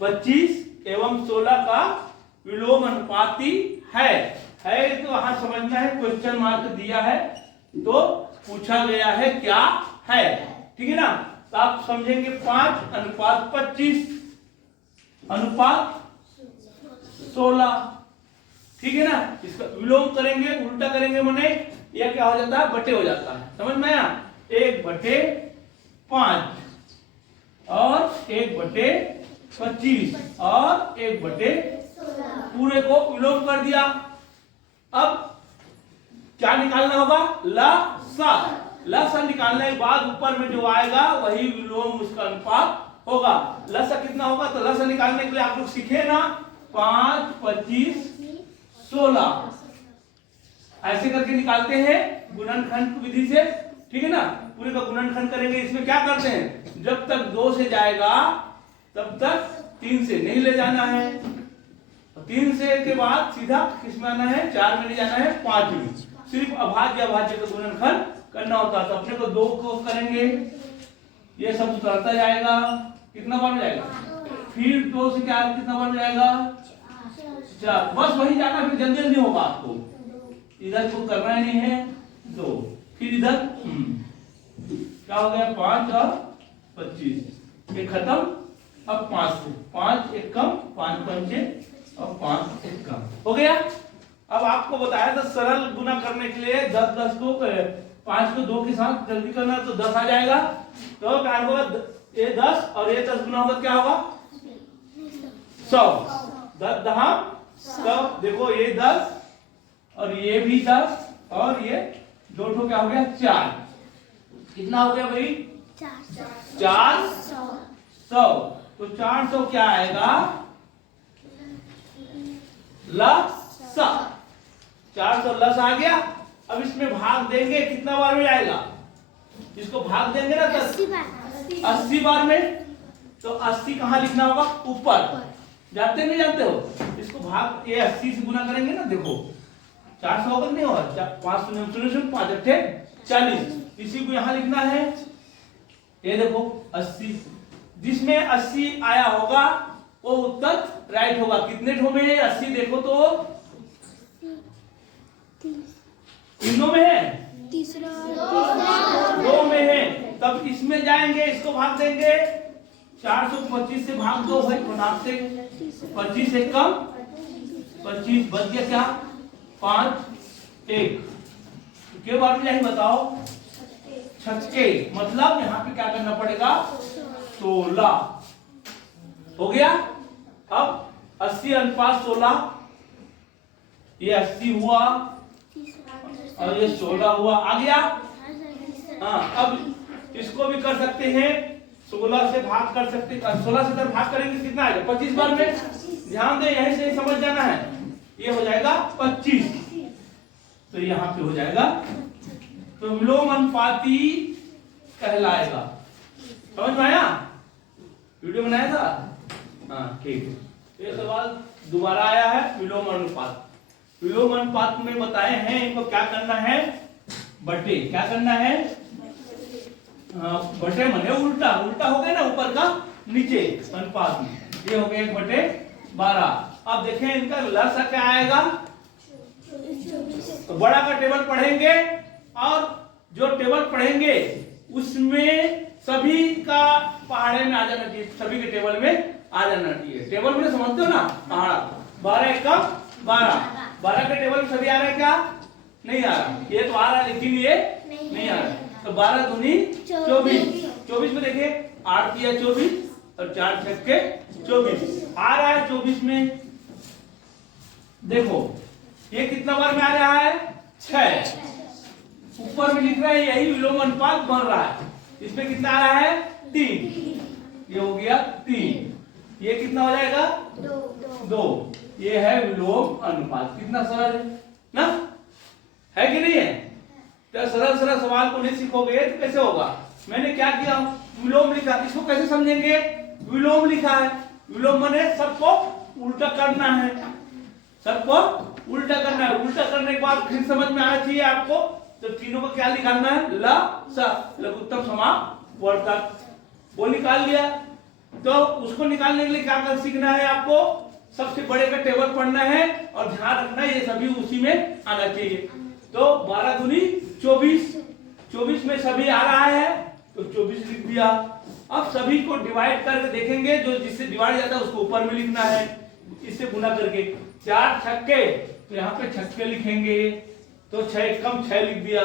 25 एवं 16 का विलोम अनुपाती है तो वहां समझना है, क्वेश्चन मार्क दिया है तो पूछा गया है क्या है, ठीक है ना। तो आप समझेंगे 5:25 अनुपात 16, ठीक है ना। इसका विलोम करेंगे, उल्टा करेंगे, माने यह क्या हो जाता है, बटे हो जाता है, समझ में आया। 1/5 और 1/25 और 1/16 पूरे को विलोम कर दिया। अब क्या निकालना होगा, लसा। लसा निकालने के बाद ऊपर में जो आएगा वही विलोम उसका अनुपात होगा। लसा कितना होगा, तो लसा निकालने के लिए आप लोग सीखे ना, 5, 25, 16 ऐसे करके निकालते हैं गुणनखंड विधि से, ठीक है ना। पूरे का गुणनखंड करेंगे। इसमें क्या करते हैं, जब तक 2 से जाएगा तब तक 3 से नहीं ले जाना है, 3 से के बाद सीधा किसमें आना है, 4 में नहीं जाना है, 5 में। सिर्फ अभाज्य अभाज्य का गुणनखंड करना होता है। तो अपने को 2 को करेंगे, ये सब उतरता जाएगा, कितना बार में जाएगा, फिर 2 से क्या कितना बार में जाएगा, 4। बस वही जाना, फिर जल्दी जल्दी होगा आपको। इधर को करना ही नहीं है, 2, फिर इधर क्या हो गया, 5 और 25 ये खत्म। अब 5 से 5 एक कम, 5 पंचे और 5 एक कम हो गया। अब आपको बताया था सरल गुना करने के लिए 10 को 5 को 2 के साथ जल्दी करना, तो 10 आ जाएगा। तो क्या होगा, ये 10 और ये 10 गुना होगा, क्या होगा, 100। 10 दहा 100। देखो ये 10 और ये भी 10 और ये 2 ठो क्या हो गया, 4। कितना हो गया भाई, 400। तो 400 क्या आएगा, लसा। 400 लस आ गया। अब इसमें भाग देंगे, कितना बार में आएगा, इसको भाग देंगे ना 80 बार में। तो 80 कहाँ लिखना होगा, ऊपर। जानते नहीं जानते हो, इसको भाग ये 80 से गुना करेंगे ना, देखो 400 होगा नहीं होगा, 5 शून्य 5 अट्ठे 40। इसी को यहाँ लिखना है, ये देखो 80, जिसमें 80 आया होगा वो उत्तर राइट होगा। कितने ठो में है 80, देखो तो तीनों में है, तीसरा 2 में है। तब इसमें जाएंगे, इसको भाग देंगे, 425 से भाग दो भाई, बनाते से 25 एक कम 25 बच गया क्या, 5 1 के बार में यही बताओ, 6 मतलब यहाँ पे क्या करना पड़ेगा, 16 हो गया। अब 80 अनुपात 16, ये 80 हुआ और ये 16 हुआ, आ गया। हाँ, अब इसको भी कर सकते हैं, 16 से भाग कर सकते हैं, 16 से जब भाग करेंगे कितना आएगा, 25 बार में। ध्यान दे, यहीं से समझ जाना है, ये हो जाएगा 25, तो यहाँ पे हो जाएगा, तो विलोम अनुपाती कहलाएगा। समझ में आया, वीडियो बनाया था, हाँ ठीक है। ये सवाल दोबारा आया है, विलोम अनुपात। विलोम अनुपात में बताए हैं, इनको क्या करना है, बटे, क्या करना है, बटे मने उल्टा, उल्टा हो गया ना, ऊपर का नीचे अनुपात में, ये हो गया 1/12। अब देखें इनका लसा क्या आएगा, तो बड़ा का टेबल पढ़ेंगे और जो टेबल पढ़ेंगे उसमें सभी का पहाड़े में आ जाना चाहिए, सभी के टेबल में आ जाना चाहिए। टेबल में समझते हो ना, पहाड़ा 12 एक 12, 12 के टेबल में सभी आ रहे हैं क्या, नहीं आ रहा, ये तो आ रहा है लेकिन ये नहीं आ रहा। तो 12 दूनी 24, 24 में देखिए 8 दिया 24 और 4 छक्के 24 आ रहा है। 24 में देखो ये कितना बार में आ रहा है, 6। ऊपर में लिख रहा है यही विलोम अनुपात बन रहा है, इसमें कितना आ रहा है, 3, ये हो गया 3, ये कितना हो जाएगा, 2, ये है विलोम अनुपात। कितना सरल है ना, है कि नहीं है। तो सरल सरल सवाल को नहीं सीखोगे तो कैसे होगा। मैंने क्या किया, विलोम लिखा, इसको कैसे समझेंगे, विलोम लिखा है, विलोम माने सबको उल्टा करना है, सबको उल्टा करना है। उल्टा करने के बाद फिर समझ में आना चाहिए आपको, तो तीनों को क्या निकालना है, ल स लघुत्तम समावर्तक, वो निकाल लिया। तो उसको निकालने के लिए क्या कर सीखना है आपको, सबसे बड़े का टेबल पढ़ना है और ध्यान रखना है ये सभी उसी में आना चाहिए। तो 12 दूनी 24, 24 में सभी आ रहा है तो 24 लिख दिया। अब सभी को डिवाइड करके देखेंगे, जो जिससे डिवाइड जाता है उसको ऊपर में लिखना है, इससे गुना करके। 4 छक्के तो यहाँ पे छक्के लिखेंगे, तो 6 कम 6 लिख दिया।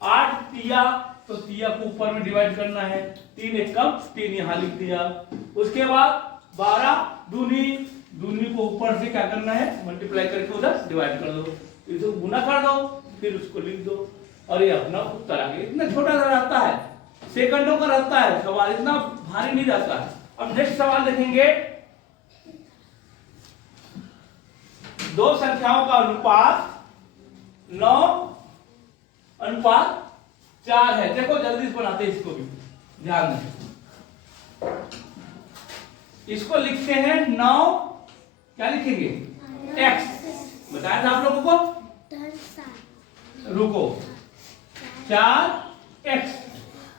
8 तिया तो तिया को ऊपर में डिवाइड करना है, 3 एक कम 3 यहाँ लिख दिया। उसके बाद 12 दूनी, दूनी को ऊपर से क्या करना है, मल्टीप्लाई करके उधर डिवाइड कर दो, इसको गुना कर दो, फिर उसको लिख दो और ये अपना उत्तर आ गया। इतना छोटा सा रहता है, सेकंडों का रहता है सवाल, इतना भारी नहीं रहता है। अब नेक्स्ट सवाल देखेंगे, दो संख्याओं का अनुपात 9:4 है। देखो जल्दी से बनाते हैं, इसको भी ध्यान दें। इसको लिखते हैं 9, क्या लिखेंगे x, बताया था आप लोगों को, रुको 4x,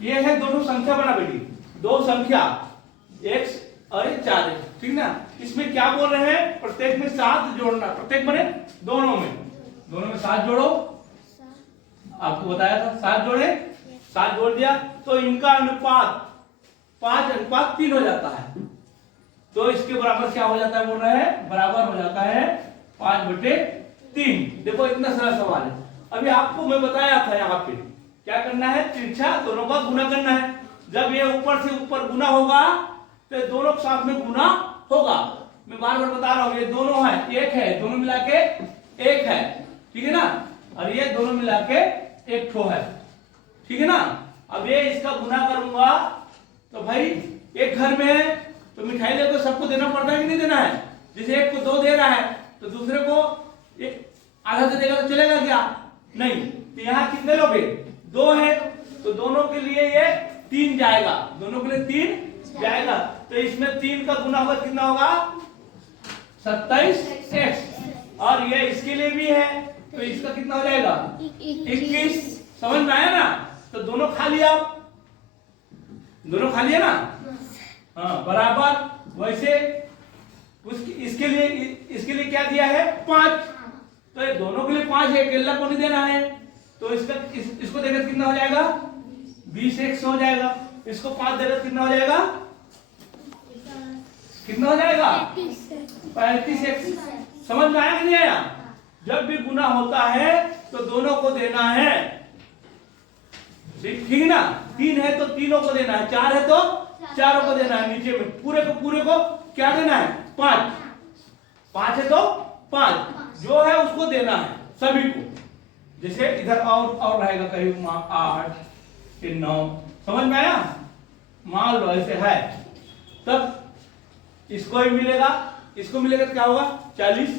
ये है दोनों संख्या बना बेटी, दो संख्या x और एक 4x, ठीक ना। इसमें क्या बोल रहे हैं, प्रत्येक में 7 जोड़ना, प्रत्येक बने दोनों में 7 जोड़ो, आपको बताया था 7 जोड़े, 7 जोड़ दिया तो इनका अनुपात 5:3 हो जाता है। तो इसके बराबर क्या हो जाता है, बोल रहे हैं बराबर हो जाता है 5/3। देखो इतना सरल सवाल है। अभी आपको मैं बताया था यहाँ पे क्या करना है, तिरछा दोनों का गुना करना है। जब ये ऊपर से ऊपर गुना होगा तो दोनों के साथ में गुना होगा। मैं बार बार बता रहा हूँ, ये दोनों है, एक है, दोनों मिला के एक है, ठीक है ना, और ये दोनों मिला के एक ठो है, ठीक है ना। अब ये इसका गुना करूंगा तो भाई एक घर में है तो मिठाई लेकर सबको देना पड़ता है कि नहीं देना है। जैसे एक को 2 दे रहा है तो दूसरे को एक आधा दे देगा तो चलेगा क्या, नहीं। तो यहाँ कितने लोग हैं, 2 है, तो दोनों के लिए ये 3 जाएगा, दोनों के लिए 3 जाएगा। तो इसमें 3 का गुना होगा, कितना होगा 27x, और ये इसके लिए भी है तो इसका कितना हो जाएगा 21। समझ में आया ना। तो दोनों खा लिया, दोनों खा लिया ना, हाँ बराबर। वैसे इसके लिए क्या दिया है 5, तो ये दोनों के लिए 5 है, अकेला को नहीं देना है, तो इसको देकर कितना हो जाएगा 20x हो जाएगा। इसको 5 देकर कितना हो जाएगा, कितना हो जाएगा 35x। समझ में आया कि नहीं आया। जब भी गुना होता है तो दोनों को देना है, ठीक है ना। 3 है तो तीनों को देना है, 4 है तो चारों को देना है। नीचे में पूरे को क्या देना है 5, 5 है तो 5, जो है उसको देना है सभी को। जैसे इधर और रहेगा कहीं 8 फिर 9, समझ में आया। मान लो ऐसे है, तब इसको ही मिलेगा, इसको मिलेगा तो क्या होगा 40,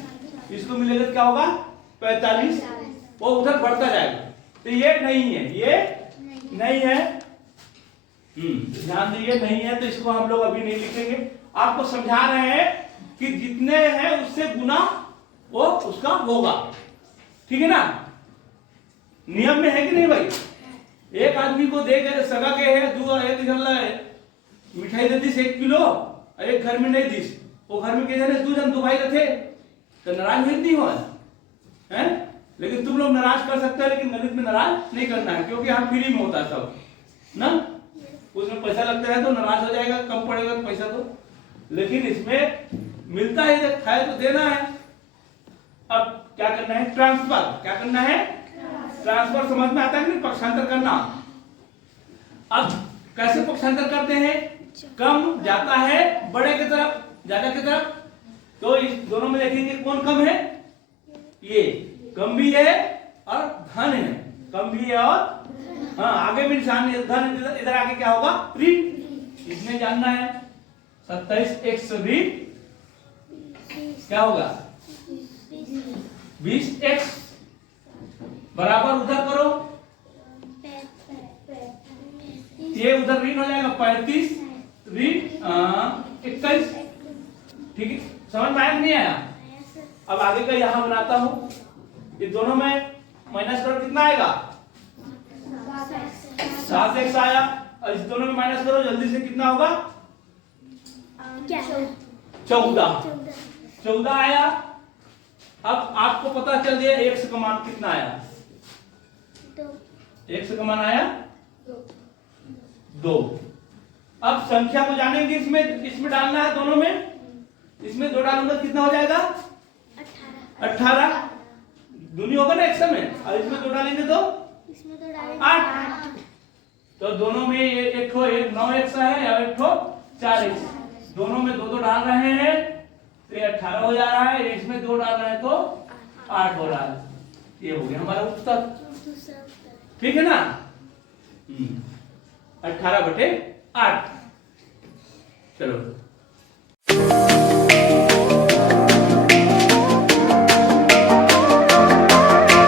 इसको मिलेगा तो क्या होगा 45, वो उधर बढ़ता जाएगा। तो ये नहीं है, ये नहीं है, ध्यान दीजिए नहीं है, तो इसको हम लोग अभी नहीं लिखेंगे। आपको समझा रहे हैं कि जितने हैं उससे गुना वो उसका होगा, ठीक है ना। नियम में है कि नहीं भाई। एक आदमी को दे गए सगा के है, दो एक मिठाई दे दीस 1 किलो, और एक घर में नहीं दीस, वो घर में कैसे 2 जन 2 भाई थे तो नाराज हुए नहीं हो है। लेकिन तुम लोग नाराज कर सकते हो, लेकिन गणित में नाराज नहीं करना है, क्योंकि यहाँ फ्री में होता है सब ना। उसमें पैसा लगता है तो नाराज हो जाएगा, कम पड़ेगा पैसा तो, लेकिन इसमें मिलता है खाए तो देना है। अब क्या करना है ट्रांसफर, क्या करना है ट्रांसफर। समझ में आता है कि नहीं, पक्षांतर करना। अब कैसे पक्षांतर करते हैं, कम जाता है बड़े की तरफ, ज्यादा की तरफ, तो इस दोनों में देखेंगे कौन कम है, ये कम भी है और धन है, कम भी है और हाँ आगे भी निशान धन, इधर आगे क्या होगा ऋण, इसमें जानना है। 27x ऋण क्या होगा 20x, बराबर उधर करो, ये उधर ऋण हो जाएगा 35 ऋण 21, ठीक है। समझ में आया नहीं आया। अब आगे का यहां बनाता हूं, ये दोनों में माइनस करो, कितना आएगा 7x आया, और इस दोनों में माइनस करो जल्दी से, कितना होगा 14 14 आया। अब आपको पता चल गया x का मान कितना आया, x का मान आया 2। अब संख्या को जानेंगे, इसमें डालना है दोनों में, इसमें 2 डालूंगा कितना हो जाएगा 18। दोनों होगा ना एक्शन में, और इसमें 2 डालेंगे तो 8। तो दोनों में एक ठो 9x है और एक ठो 4x, दोनों में 2 डाल रहे हैं तो ये 18 हो जा रहा है, इसमें 2 डाल रहे हैं तो 8 हो रहा है। ये हो गया हमारा उत्तर, ठीक है ना। 18/8। चलो